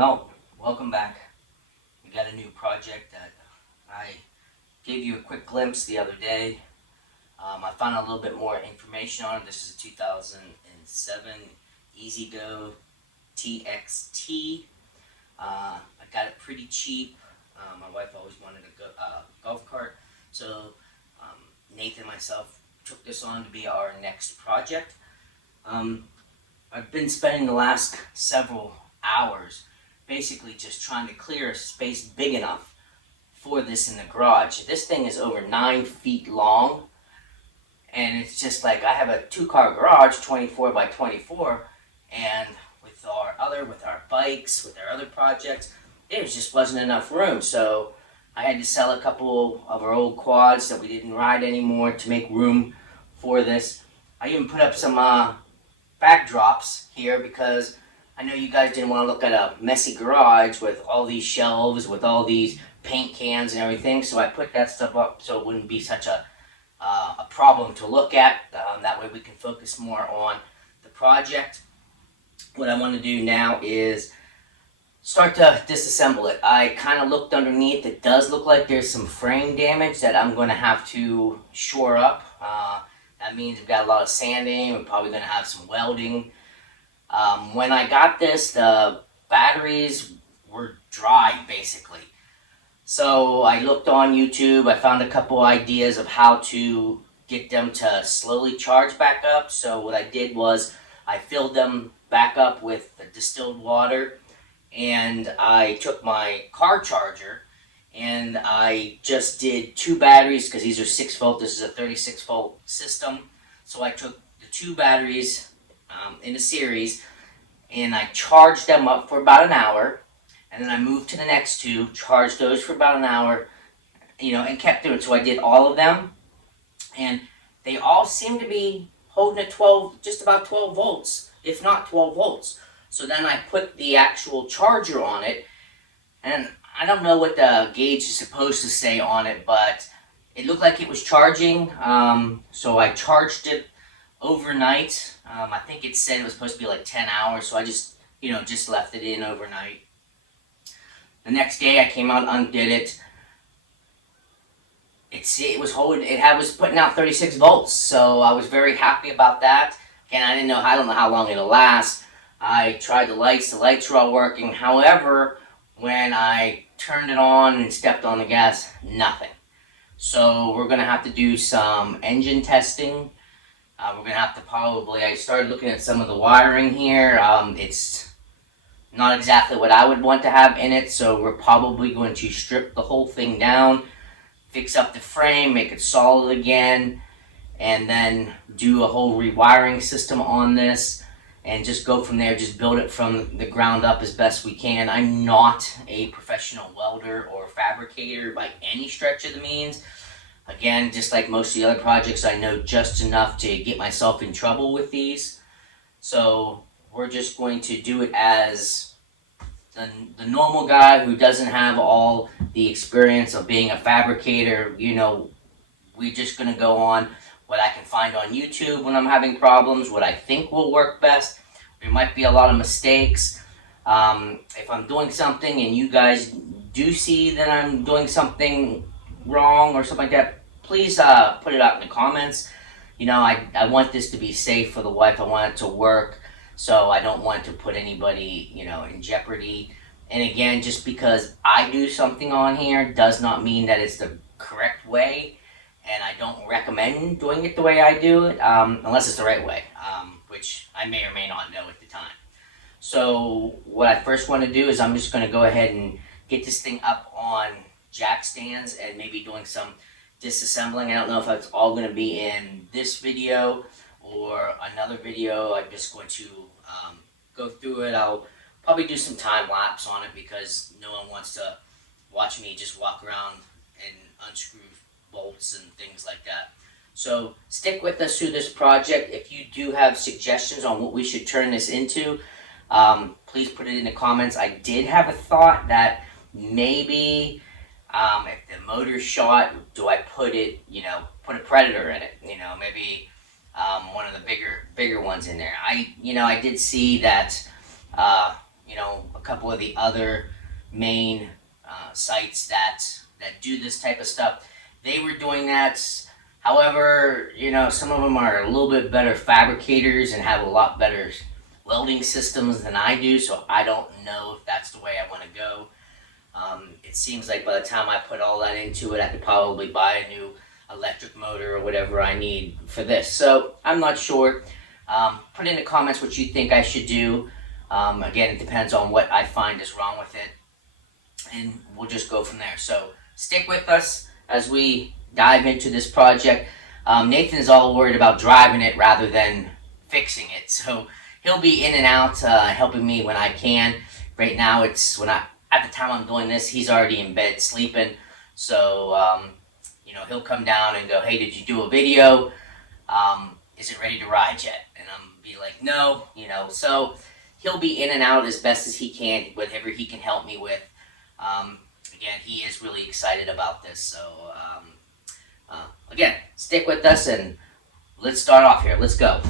Well, welcome back. We got a new project that I gave you a quick glimpse the other day. I found a little bit more information on it. This is a 2007 EZGO TXT. I got it pretty cheap. My wife always wanted a golf cart, so um, Nathan and myself took this on to be our next project. Um, I've been spending the last several hours basically just trying to clear a space big enough for this in the garage. This thing is over 9 feet long, and it's just like I have a two-car garage, 24 by 24, and with our bikes, with our other projects, there just wasn't enough room. So I had to sell a couple of our old quads that we didn't ride anymore to make room for this. I even put up some backdrops here because I know you guys didn't want to look at a messy garage with all these shelves, with all these paint cans and everything. So I put that stuff up so it wouldn't be such a problem to look at. That way we can focus more on the project. What I want to do now is start to disassemble it. I kind of looked underneath. It does look like there's some frame damage that I'm going to have to shore up. That means we've got a lot of sanding. We're probably going to have some welding. When I got this, the batteries were dry, basically. So I looked on YouTube. I found a couple ideas of how to get them to slowly charge back up. So what I did was I filled them back up with the distilled water, and I took my car charger and I just did two batteries because these are 6 volt. This is a 36-volt system. So I took the two batteries in a series and I charged them up for about an hour, and then I moved to the next two, charged those for about an hour, and kept doing it. So I did all of them, and they all seem to be holding at 12, just about 12 volts, if not 12 volts. So then I put the actual charger on it, and I don't know what the gauge is supposed to say on it, but it looked like it was charging. So I charged it overnight. I think it said it was supposed to be like 10 hours, so I just left it in overnight. The next day I came out, undid it. It was putting out 36 volts, so I was very happy about that. Again, I don't know how long it'll last. I tried the lights were all working. However, when I turned it on and stepped on the gas, nothing. So we're gonna have to do some engine testing. We're gonna have to I started looking at some of the wiring here. It's not exactly what I would want to have in it, so we're probably going to strip the whole thing down, fix up the frame, make it solid again, and then do a whole rewiring system on this and just go from there, just build it from the ground up as best we can. I'm not a professional welder or fabricator by any stretch of the means. Again, just like most of the other projects, I know just enough to get myself in trouble with these. So we're just going to do it as the normal guy who doesn't have all the experience of being a fabricator. We're just going to go on what I can find on YouTube when I'm having problems, what I think will work best. There might be a lot of mistakes. If I'm doing something and you guys do see that I'm doing something wrong or something like that, please put it out in the comments. I want this to be safe for the wife. I want it to work, so I don't want to put anybody, in jeopardy. And again, just because I do something on here does not mean that it's the correct way, and I don't recommend doing it the way I do it, unless it's the right way, which I may or may not know at the time. So what I first want to do is I'm just going to go ahead and get this thing up on jack stands and maybe doing some disassembling. I don't know if that's all going to be in this video or another video. I'm just going to go through it. I'll probably do some time lapse on it because no one wants to watch me just walk around and unscrew bolts and things like that. So stick with us through this project. If you do have suggestions on what we should turn this into, please put it in the comments. I did have a thought that maybe if the motor's shot, do I put a Predator in it? Maybe one of the bigger ones in there. I did see that, a couple of the other main sites that do this type of stuff. They were doing that. However, some of them are a little bit better fabricators and have a lot better welding systems than I do, so I don't know if that's the way I want to go. It seems like by the time I put all that into it, I could probably buy a new electric motor or whatever I need for this. So I'm not sure. Put in the comments what you think I should do. Again, it depends on what I find is wrong with it, and we'll just go from there. So stick with us as we dive into this project. Nathan is all worried about driving it rather than fixing it, so he'll be in and out helping me when I can. Right now, at the time I'm doing this, he's already in bed sleeping. So he'll come down and go, "Hey, did you do a video? Is it ready to ride yet?" And I'm be like, "No," So he'll be in and out as best as he can, whatever he can help me with. Again, he is really excited about this. So again, stick with us and let's start off here. Let's go.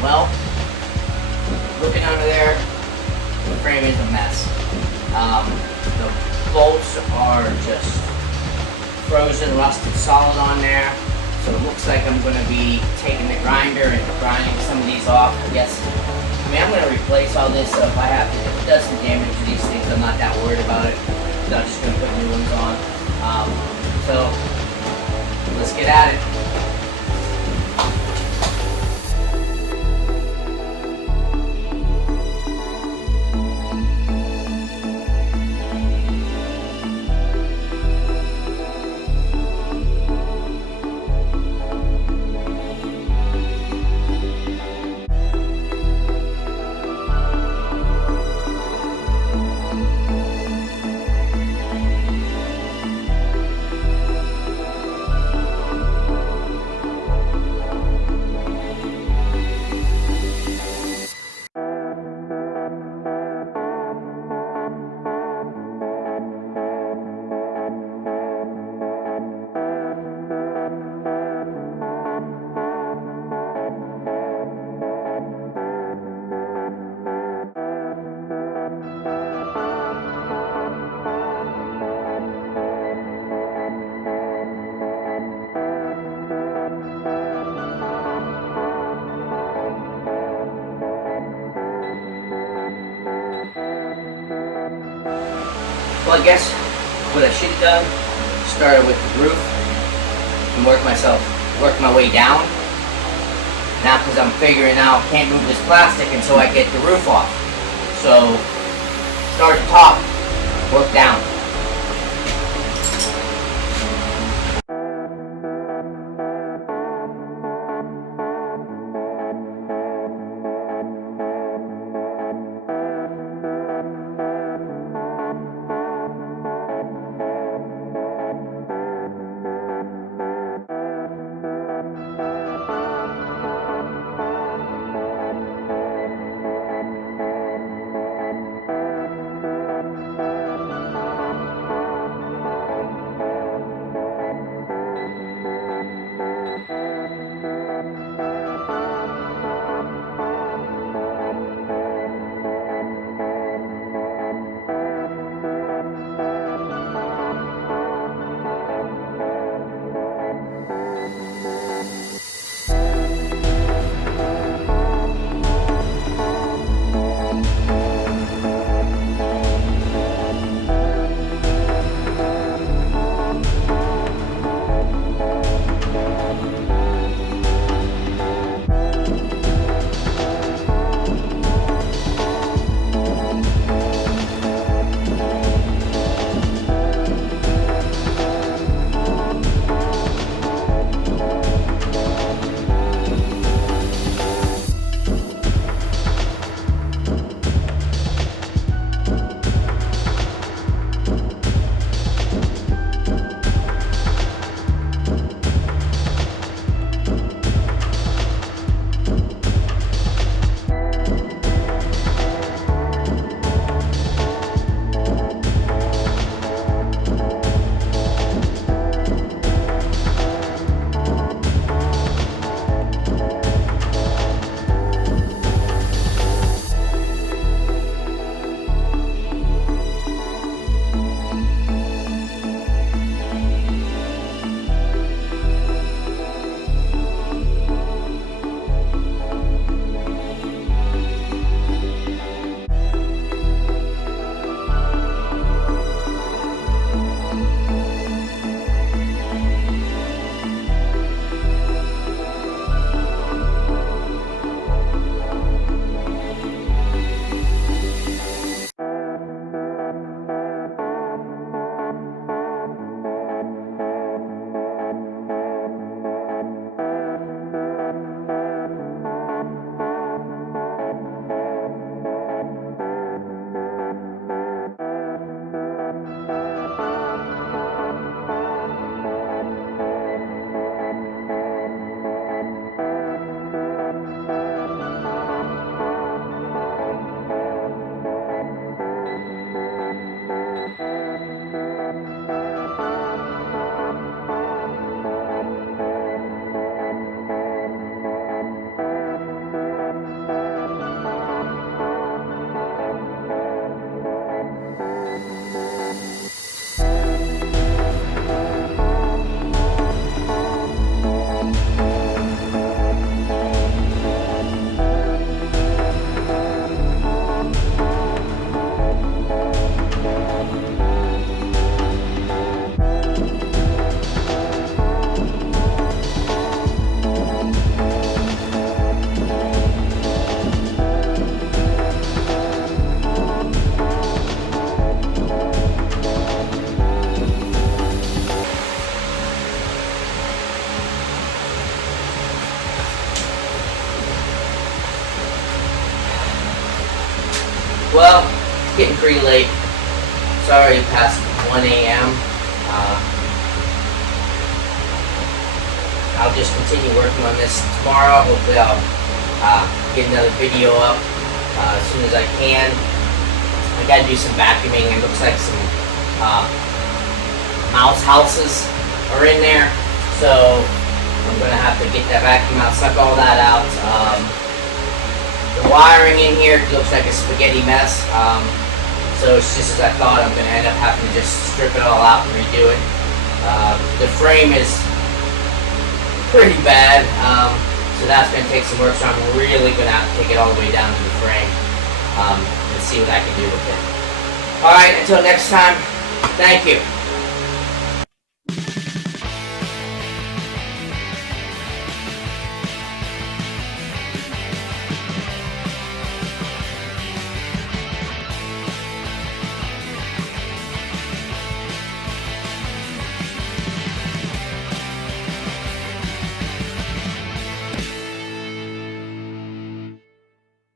Well, looking under there, the frame is a mess. The bolts are just frozen, rusted solid on there. So it looks like I'm going to be taking the grinder and grinding some of these off. I'm going to replace all this, so if I have to, if it does some damage to these things, I'm not that worried about it. So I'm just going to put new ones on. So let's get at it. Well, I guess what I should have done, started with the roof and work my way down. Now, because I'm figuring out, can't move this plastic until I get the roof off. So, start at the top, work down. Well, it's getting pretty late. It's already past 1 a.m. I'll just continue working on this tomorrow. Hopefully I'll get another video up as soon as I can. I gotta do some vacuuming. It looks like some mouse houses are in there, so I'm gonna have to get that vacuum out, suck all that out. The wiring in here looks like a spaghetti mess, so it's just as I thought. I'm gonna end up having to just strip it all out and redo it. The frame is pretty bad, so that's going to take some work, so I'm really going to have to take it all the way down to the frame and see what I can do with it. Alright, until next time, thank you.